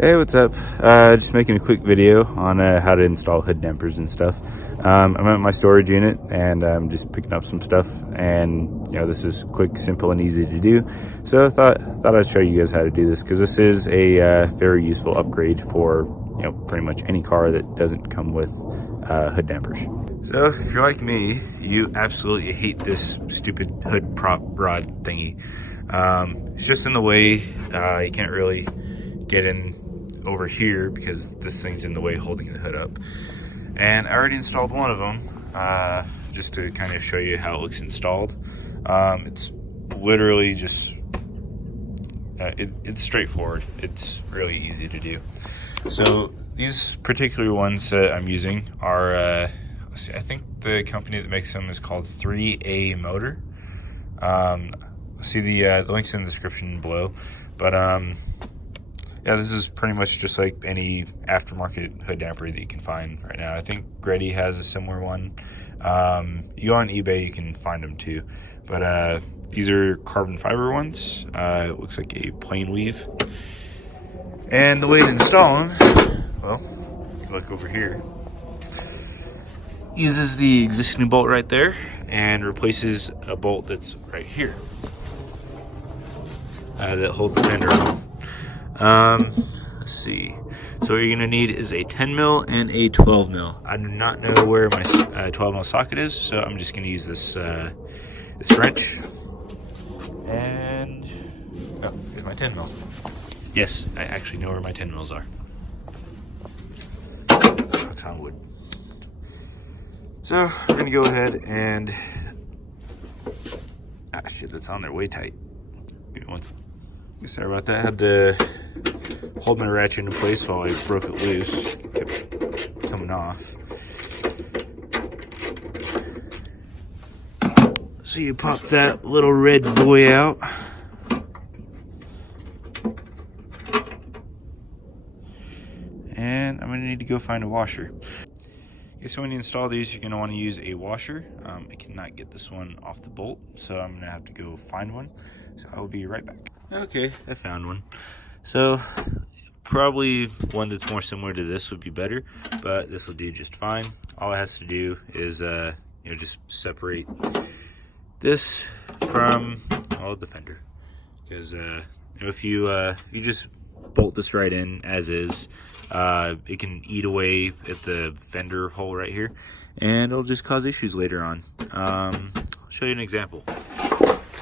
Hey, what's up? Just making a quick video on how to install hood dampers and stuff. I'm at my storage unit and I'm just picking up some stuff, and this is quick, simple, and easy to do. So I thought I'd show you guys how to do this, because this is a very useful upgrade for pretty much any car that doesn't come with hood dampers. So if you're like me, you absolutely hate this stupid hood prop rod thingy. It's just in the way. You can't really get in over here because this thing's in the way holding the hood up. And I already installed one of them just to kind of show you how it looks installed. It's literally just it's straightforward. It's really easy to do. So these particular ones that I'm using are let's see, I think the company that makes them is called 3A Motor. See the links in the description below, but yeah, this is pretty much just like any aftermarket hood damper that you can find right now. I think Grady has a similar one. You go on eBay, you can find them too. But these are carbon fiber ones. It looks like a plain weave. And the way to install them, well, you look over here. Uses the existing bolt right there and replaces a bolt that's right here that holds the fender on. Let's see. So what you're gonna need is a 10 mil and a 12 mil. I do not know where my 12 mil socket is, so I'm just gonna use this this wrench. And oh, here's my 10 mil. Yes, I actually know where my 10 mils are. Knocks on wood. So we're gonna go ahead and shit, that's on there way tight. Give me one second. Sorry about that. I had to hold my ratchet into place while I broke it loose. It kept coming off. So you pop that little red boy out. And I'm going to need to go find a washer. Okay, so when you install these, you're going to want to use a washer. I cannot get this one off the bolt, so I'm going to have to go find one. So I will be right back. Okay, I found one. So probably one that's more similar to this would be better, but this will do just fine. All it has to do is just separate this from the fender, because if you just bolt this right in as is, it can eat away at the fender hole right here, and it'll just cause issues later on. I'll show you an example.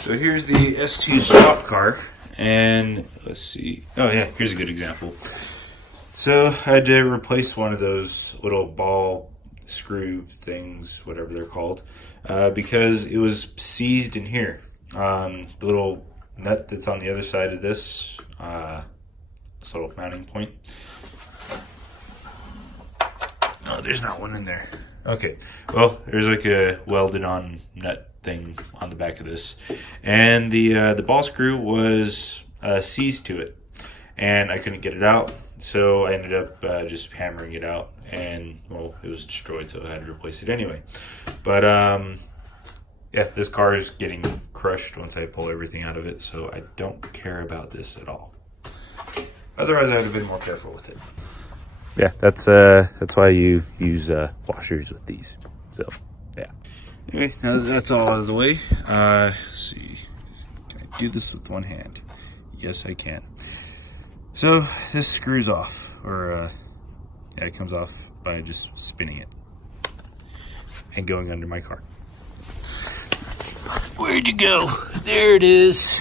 So here's the S2 swap car, and let's see. Oh yeah, here's a good example. So I had to replace one of those little ball screw things, whatever they're called, because it was seized in here. The little nut that's on the other side of this little mounting point. Oh, there's not one in there. Okay, well, there's like a welded on nut thing on the back of this, and the ball screw was seized to it, and I couldn't get it out, so I ended up just hammering it out, and well, it was destroyed, so I had to replace it anyway. But yeah, this car is getting crushed once I pull everything out of it, so I don't care about this at all. Otherwise, I would have been more careful with it. Yeah, that's why you use washers with these. So yeah. Anyway, now that that's all out of the way, let's see. Can I do this with one hand? Yes, I can. So this screws off, or yeah, it comes off by just spinning it and going under my car. Where'd you go? There it is.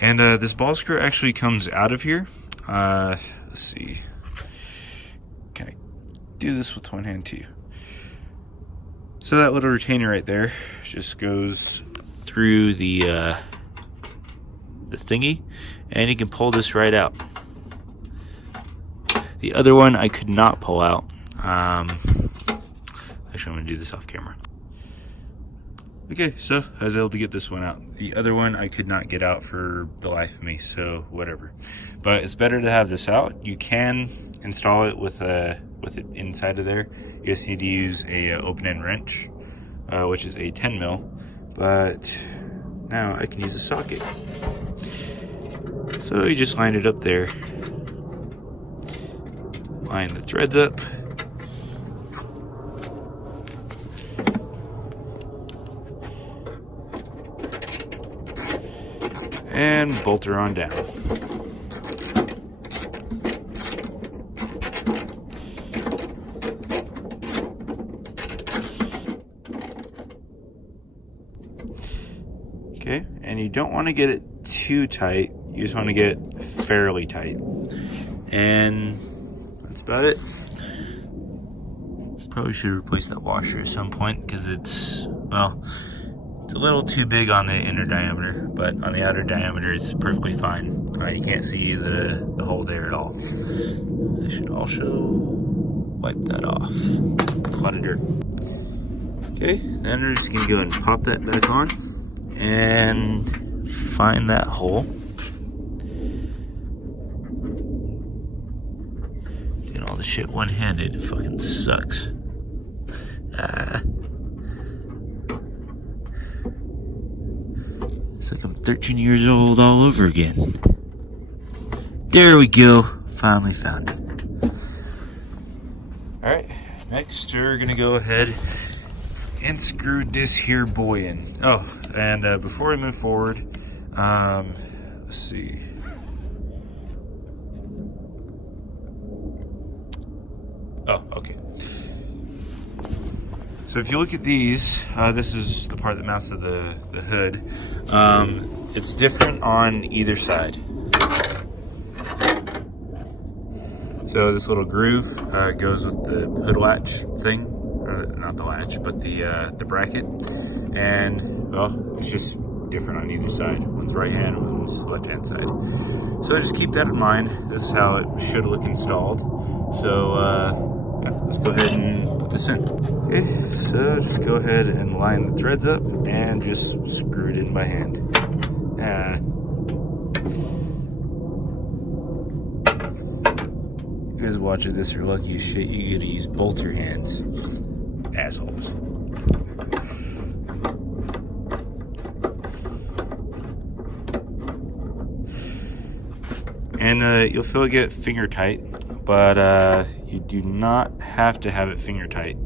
And this ball screw actually comes out of here. Let's see. Can I do this with one hand too? So that little retainer right there just goes through the thingy, and you can pull this right out. The other one I could not pull out. Actually, I'm gonna do this off camera. Okay, so I was able to get this one out. The other one I could not get out for the life of me, so whatever. But it's better to have this out. You can install it with it inside of there. You just need to use a open-end wrench, which is a 10 mil. But now I can use a socket. So you just line it up there. Line the threads up. And bolt her on down. Okay, and you don't want to get it too tight. You just want to get it fairly tight. And that's about it. Probably should replace that washer at some point because it's, well, it's a little too big on the inner diameter, but on the outer diameter it's perfectly fine. You can't see the hole there at all. I should also wipe that off. It's a lot of dirt. Okay, then we're just gonna go ahead and pop that back on and find that hole. Doing all the shit one-handed, it fucking sucks. It's like I'm 13 years old all over again. There we go. Finally found it. Alright, next we're gonna go ahead and screw this here boy in. Oh, and before we move forward, let's see. Oh, okay. So if you look at these, this is the part that mounts to the hood. It's different on either side. So this little groove goes with the hood latch thing, or not the latch, but the bracket. And well, it's just different on either side. One's right hand, one's left hand side. So just keep that in mind. This is how it should look installed. So yeah, let's go ahead and put this in. Okay, so just go ahead and line the threads up and just screw it in by hand. You guys watching this are lucky as shit. You gotta use both your hands. Assholes. And you'll feel it get finger tight, but you do not have to have it finger tight,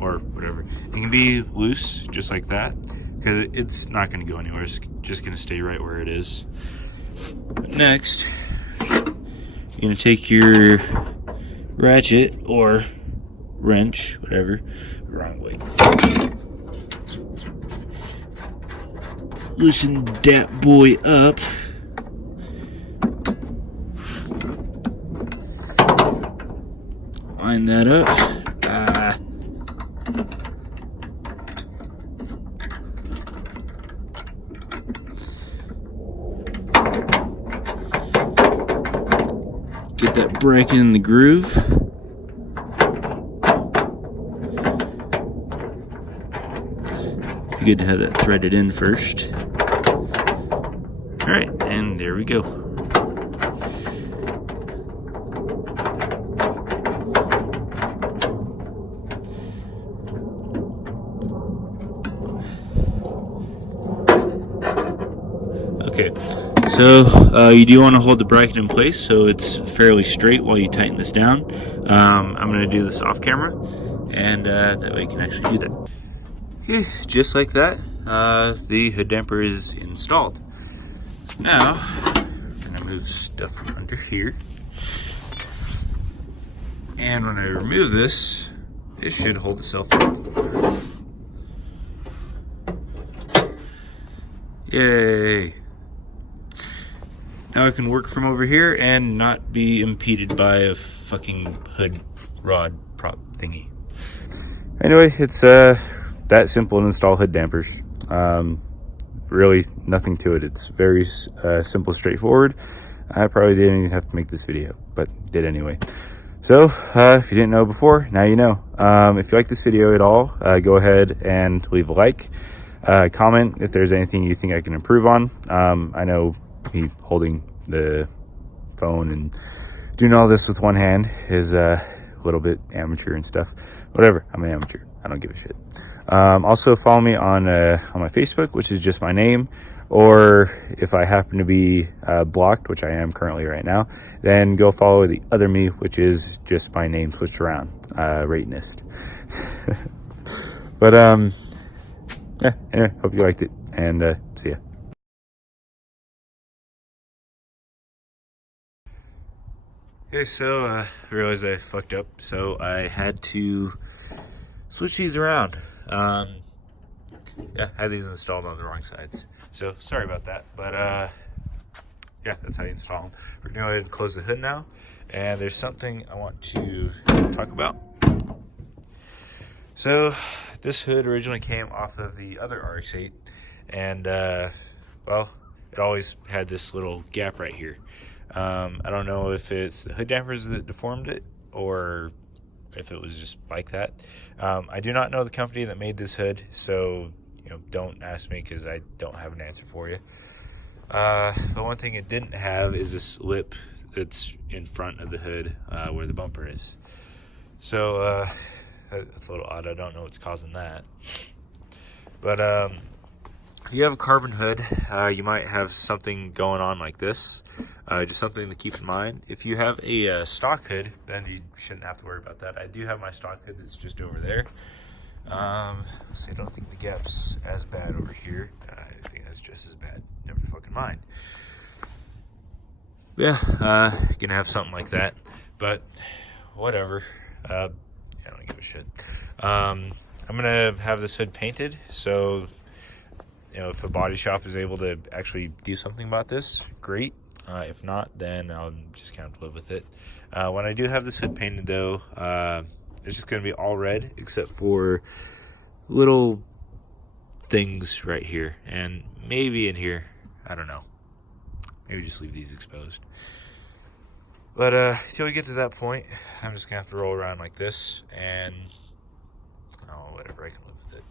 or whatever. It can be loose, just like that, because it's not going to go anywhere. It's just going to stay right where it is. Next, you're going to take your ratchet or wrench, whatever, wrong way. Loosen that boy up. Line that up. Get that bracket in the groove. Be good to have that threaded in first. Alright, and there we go. Okay, so you do want to hold the bracket in place so it's fairly straight while you tighten this down. I'm going to do this off camera, and that way you can actually do that. Okay, just like that, the hood damper is installed. Now, I'm going to move stuff from under here. And when I remove this, it should hold itself up. Yay! Now I can work from over here and not be impeded by a fucking hood rod prop thingy. Anyway, it's that simple to install hood dampers. Really nothing to it. It's very simple, straightforward. I probably didn't even have to make this video, but did anyway. So if you didn't know before, now you know. If you like this video at all, go ahead and leave a like. Comment if there's anything you think I can improve on. I know me holding the phone and doing all this with one hand is a little bit amateur and stuff. Whatever, I'm an amateur. I don't give a shit. Also follow me on my Facebook, which is just my name, or if I happen to be blocked, which I am currently right now, then go follow the other me, which is just my name switched around, Ratenist. But yeah, anyway, hope you liked it, and see ya. Okay, so I realized I fucked up, so I had to switch these around. Yeah, I had these installed on the wrong sides, so sorry about that. But yeah, that's how you install them. We're gonna go ahead and close the hood now, and there's something I want to talk about. So this hood originally came off of the other RX-8, and well, it always had this little gap right here. I don't know if it's the hood dampers that deformed it or if it was just like that. I do not know the company that made this hood, so don't ask me because I don't have an answer for you. The one thing it didn't have is this lip that's in front of the hood where the bumper is. So that's a little odd. I don't know what's causing that. But if you have a carbon hood, you might have something going on like this. Just something to keep in mind. If you have a stock hood, then you shouldn't have to worry about that. I do have my stock hood that's just over there. So I don't think the gap's as bad over here. I think that's just as bad. Never fucking mind. Yeah, gonna have something like that, but whatever. I don't give a shit. I'm gonna have this hood painted, so if a body shop is able to actually do something about this, great. If not, then I'll just kind of live with it. When I do have this hood painted, though, it's just going to be all red except for little things right here and maybe in here. I don't know. Maybe just leave these exposed. But until we get to that point, I'm just going to have to roll around like this, and whatever, I can live with it.